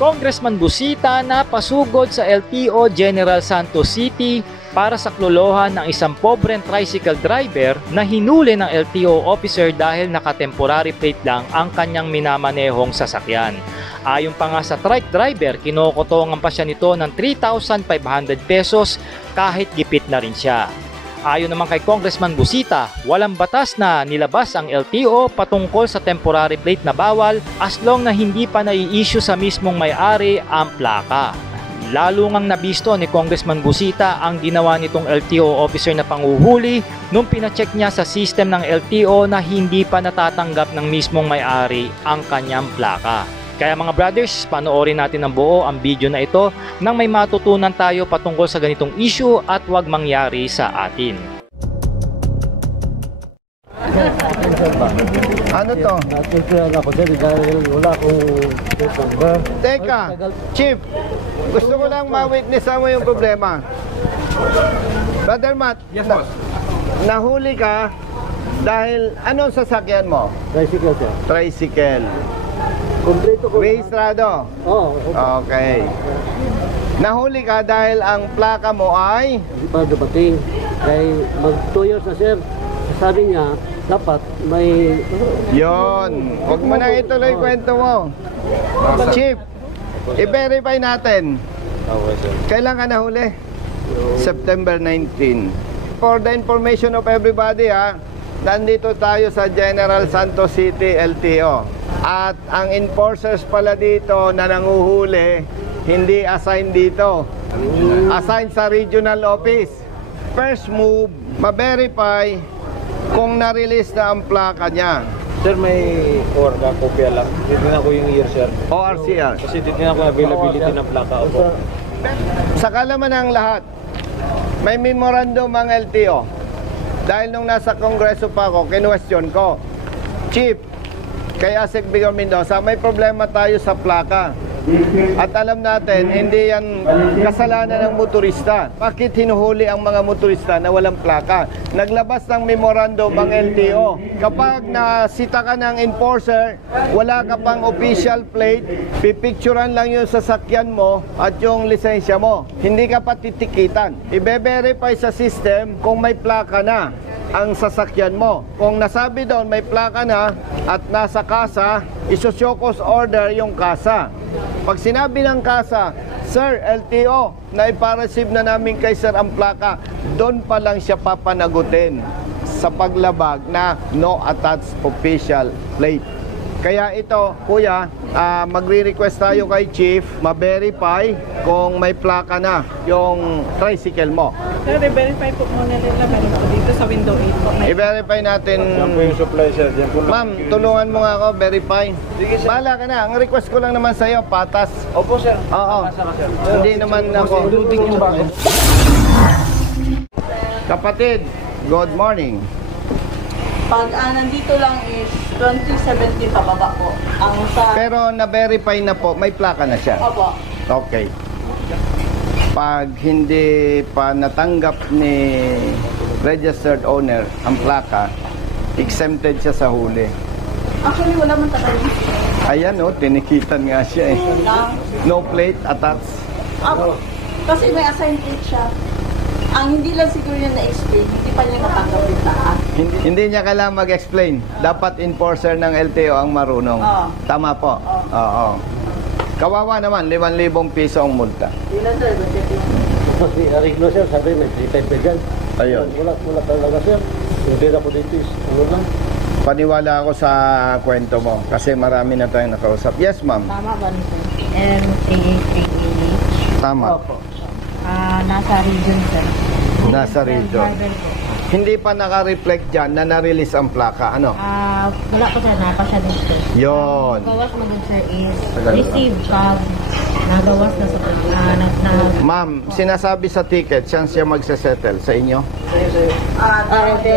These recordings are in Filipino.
Congressman Busita na pasugod sa LTO General Santos City para saklolohan ng isang pobreng tricycle driver na hinuli ng LTO officer dahil naka-temporary plate lang ang kanyang minamanehong sasakyan. Ayon pa nga sa trike driver, kinokotongan pa siya nito ng 3,500 pesos kahit gipit na rin siya. Ayon naman kay Congressman Busita, walang batas na nilabas ang LTO patungkol sa temporary plate na bawal as long na hindi pa nai-issue sa mismong may-ari ang plaka. Lalo ngang nabisto ni Congressman Busita ang ginawa nitong LTO officer na panguhuli nung pinacheck niya sa system ng LTO na hindi pa natatanggap ng mismong may-ari ang kanyang plaka. Kaya mga brothers, panoorin natin ng buo ang video na ito nang may matutunan tayo patungkol sa ganitong issue at huwag mangyari sa atin. Ano to? Teka, Chief, gusto ko lang ma-witnessan mo yung problema. Brother Matt, yes, boss. Nahuli ka dahil anong sasakyan mo? Tricycle, sir. Tricycle. Kompleto ko. Rehistrado? Oo. Okay. Nahuli ka dahil ang plaka mo ay? Hindi pa dumating. Kaya mag 2 years na, sir. Sabi niya, dapat may... Yon. Huwag mo nang ituloy kwento mo. Chief, i-verify natin. Kailan ka nahuli? September 19. For the information of everybody, nandito tayo sa General Santos City LTO. At ang enforcers pala dito na nanguhuli, hindi assigned dito. Assigned sa regional office. First move, ma-verify kung na-release na ang plaka niya. Sir, may or na kopya lang. Titignan ko yung year, sir. ORCR. Kasi titignan ko availability ng plaka. Opo. Sa kalaman ng lahat, may memorandum ang LTO. Dahil nung nasa kongreso pa ako, kinwestiyon ko, Chief, kay Asek Bigor Mendoza, may problema tayo sa plaka. At alam natin, hindi yan kasalanan ng motorista. Bakit hinuhuli ang mga motorista na walang plaka? Naglabas ng memorandum ang LTO. Kapag nasita ka ng enforcer, wala ka pang official plate, pipicturan lang yung sasakyan mo at yung lisensya mo. Hindi ka pa titikitan. I-verify sa system kung may plaka na ang sasakyan mo. Kung nasabi doon may plaka na at nasa kasa, isosyokos order yung kasa. Pag sinabi ng kasa, Sir, LTO, na ipareceive na namin kay Sir ang plaka, doon pa lang siya papanagutin sa paglabag na no attached official plate. Kaya ito, kuya, magre-request tayo kay Chief, ma-verify kung may plaka na yung tricycle mo. Sir, i-verify po muna nila meron po dito sa window 8 po. I-verify natin. Yan po yung supply, sir. Ma'am, tulungan mo nga ako, verify. Sige, sir. Bahala ka na. Ang request ko lang naman sa'yo, patas. Opo, sir. Oo. Sir. Hindi naman ako. Kapatid, good morning. Pag nandito lang is 2017 pababa po. Ang sa... Pero na-verify na po, may plaka na siya. Opo. Okay. Pag hindi pa natanggap ni registered owner ang plaka, exempted siya sa huli. Actually, wala man tagalog. Ayan tinikitan nga siya eh. No plate attached. Opo. Kasi may assigned plate siya. Ang hindi lang siguro niya na-explain, hindi pa niya natanggap yung lahat. Hindi niya kailangan mag-explain. Dapat enforcer ng LTO ang marunong. Tama po? Oo. Kawawa naman, 5,000 piso ang multa. Ilan sir? Kasi ariglo, sir, sabi may 3 pa dyan. Ayun. Wala talaga, sir. Hindi na po dito is, ano lang. Paniwala ako sa kwento mo kasi marami na tayong nakausap. Yes, ma'am. Tama ba nito? M-A-A-H. Tama. Nasa region, sir. Nasa region. Hindi pa naka-reflect dyan na na-release ang plaka. Ano? Wala pa sir, napa siya dito. Yon. Gawas mo dun, sir, is receive pag nagawas na sa Ma'am, sinasabi sa ticket, saan siya magsasettle? Sa inyo?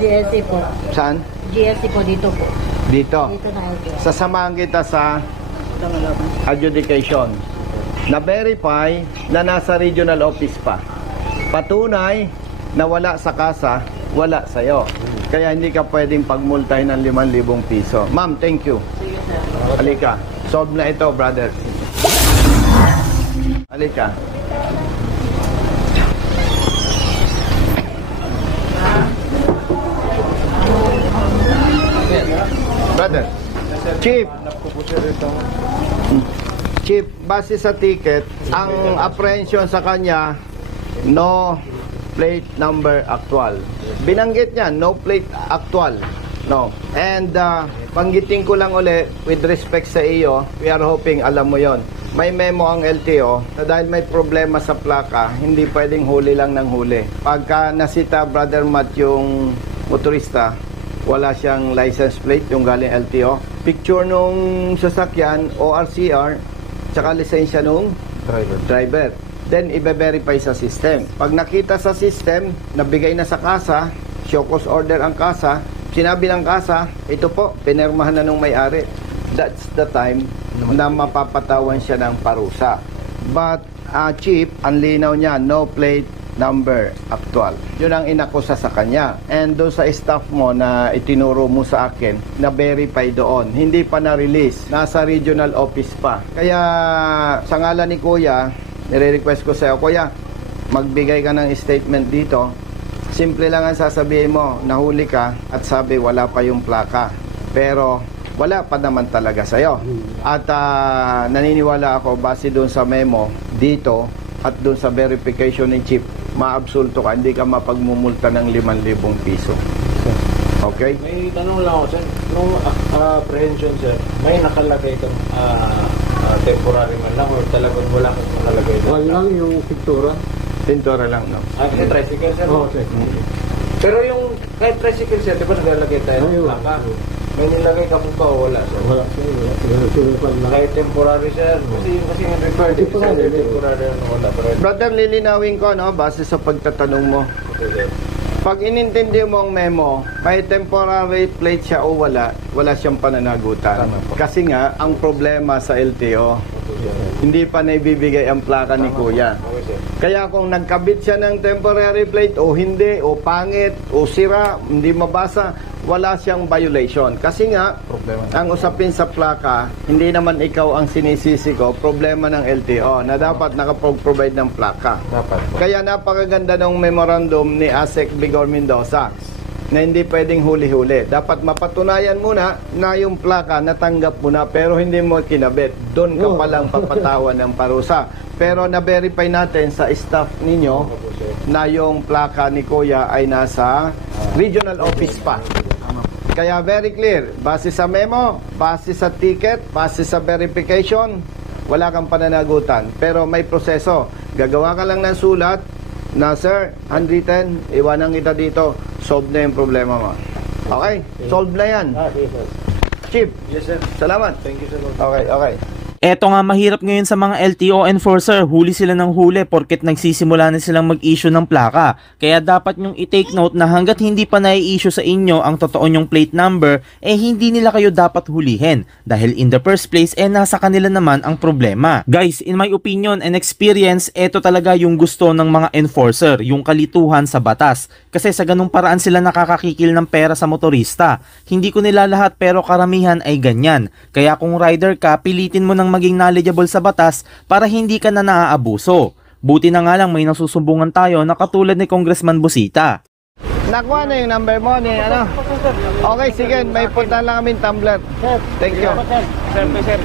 GSC po. Saan? GSC po, dito po. Dito. Dito na ito. Sasamahan kita sa adjudication. Na-verify na nasa regional office pa. Patunay na wala sa kasa, wala sa'yo. Kaya hindi ka pwedeng pagmultay ng 5,000 piso. Ma'am, thank you. Halika. Solve na ito, brothers. Halika. Brother, Chief, Chief, base sa ticket, ang apprehension sa kanya, no plate number actual. Binanggit niya, no plate actual. No. And banggitin ko lang uli, with respect sa iyo, we are hoping alam mo yon. May memo ang LTO na dahil may problema sa plaka, hindi pwedeng huli lang ng huli. Pagka nasita, Brother Matt, yung motorista, wala siyang license plate, yung galing LTO. Picture nung sasakyan, ORCR, tsaka lisensya nung driver. Then, ibe-verify sa system. Pag nakita sa system, nabigay na sa kasa, show cause order ang kasa, sinabi ng kasa, ito po, pinirmahan na nung may-ari. That's the time na mapapatawan siya ng parusa. But, Chief, ang linaw niya, no plate number actual. Yun ang inakusa sa kanya. And doon sa staff mo na itinuro mo sa akin, na-verify doon. Hindi pa na-release. Nasa regional office pa. Kaya, sa ngalan ni Kuya, nire-request ko sa'yo, Kuya, magbigay ka ng statement dito. Simple lang ang sasabihin mo, nahuli ka at sabi wala pa yung plaka. Pero wala pa naman talaga sa'yo. At naniniwala ako, base doon sa memo, dito at doon sa verification ni Chief, maabsulto ka, hindi ka mapagmumulta ng 5,000 piso. Okay? May tanong lang ako, sir. Nung apprehension, sir, may nakalagay kang temporary man lang or talagang wala kang nakalagay doon? Wala lang yung pintura. Pintura lang, no? Yung tricycle, sir? Oo, sir. Pero yung kahit tricycle, sir, di ba naglalagay tayo ng Ayun. plaka? May nilagay ka pa o wala, sir? Wala, sir. Wala. Kahit temporary, sir. Kasi yung required temporary, wala. Brother, lilinawin ko, no? Base sa pagtatanong mo. Pag inintindi mo ang memo, may temporary plate siya o wala siyang pananagutan. Kasi nga, ang problema sa LTO, hindi pa naibibigay ang plaka ni Kuya. Kaya kung nagkabit siya ng temporary plate o hindi, o pangit, o sira, hindi mabasa, wala siyang violation. Kasi nga, ang usapin sa plaka, hindi naman ikaw ang sinisisi ko, problema ng LTO na dapat nakapag-provide ng plaka. Kaya napakaganda ng memorandum ni ASEC Bigor Mendoza na hindi pwedeng huli-huli. Dapat mapatunayan muna na yung plaka natanggap mo na pero hindi mo kinabit. Doon ka palang papatawan ng parusa. Pero na-verify natin sa staff ninyo na yung plaka ni Kuya ay nasa regional office pa. Kaya very clear, base sa memo, base sa ticket, base sa verification, wala kang pananagutan. Pero may proseso. Gagawa ka lang ng sulat na, sir, handwritten, iwanan kita dito, solve na yung problema mo. Okay? Solve na yan. Chief, Yes, sir. salamat. Thank you, sir. Okay, okay. Eto nga mahirap ngayon sa mga LTO enforcer, huli sila ng huli porket nagsisimula na silang mag-issue ng plaka. Kaya dapat nyong i-take note na hanggat hindi pa na-issue sa inyo ang totoo nyong plate number, hindi nila kayo dapat hulihin. Dahil in the first place, nasa kanila naman ang problema. Guys, in my opinion and experience, eto talaga yung gusto ng mga enforcer, yung kalituhan sa batas. Kasi sa ganung paraan sila nakakakikil ng pera sa motorista. Hindi ko nila lahat pero karamihan ay ganyan. Kaya kung rider ka, pilitin mo ng maging knowledgeable sa batas para hindi ka na naaabuso. Buti na nga lang may nasusumbungan tayo na katulad ni Congressman Busita. Nakuha na yung number mo ni ano? Okay, sige, may punta lang kaming tumbler. Thank you. Sir.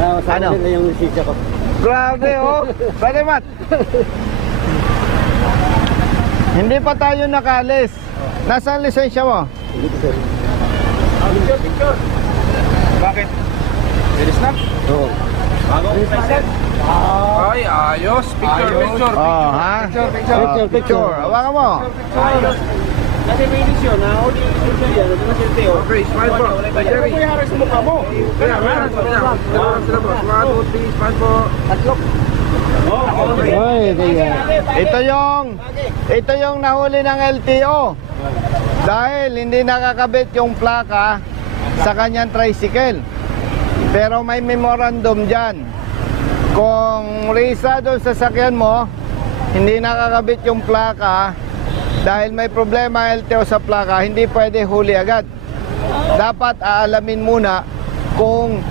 Ano? Ano? Yung lisensya ko. Grabe, oh. Brother Matt. Hindi pa tayo nakalis. Nasaan lisensya mo? Picture. Bakit? Bilis na? Oo. Ay, ayos. Picture. Oh, ha? Picture. Hawakan mo. Ayos. Kasi may inisyon, huli yung yan. Ito na si Teo. Okay, smile po. Jerry. Kaya harap sa mukha mo. Kaya, smile po. Tatlok. Ito yung nahuli ng LTO. Dahil hindi nakakabit yung plaka sa kanyang tricycle. Pero may memorandum dyan. Kung rehistrado sa sasakyan mo, hindi nakakabit yung plaka, dahil may problema LTO sa plaka, hindi pwede huli agad. Dapat aalamin muna kung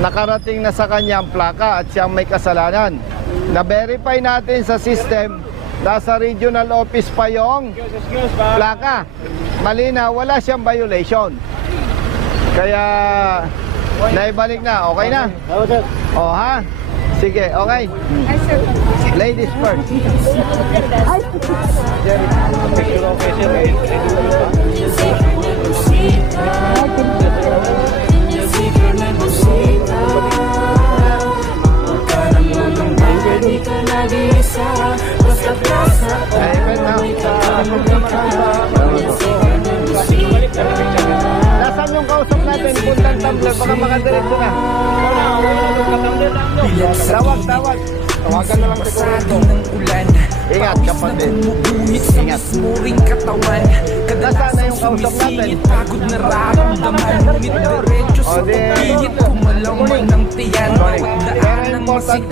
nakarating na sa kanya ang plaka at siyang may kasalanan. na-verify natin sa system, nasa regional office pa yung plaka. Malinaw, wala siyang violation. Kaya, naibalik na. Okay na? Tama, sir. O ha? Sige, okay. Ladies first. Nasaan yung kausap natin? Puntang tumbler, baka makadiretso na. Tawag. Tawagan na lang sa ulan. Ingat kapatid. Ingat. Nasaan na yung kausap natin? Pagod na ramdaman, ngunit diretso sa pagigit, kumalamang ng tiyan. Pero important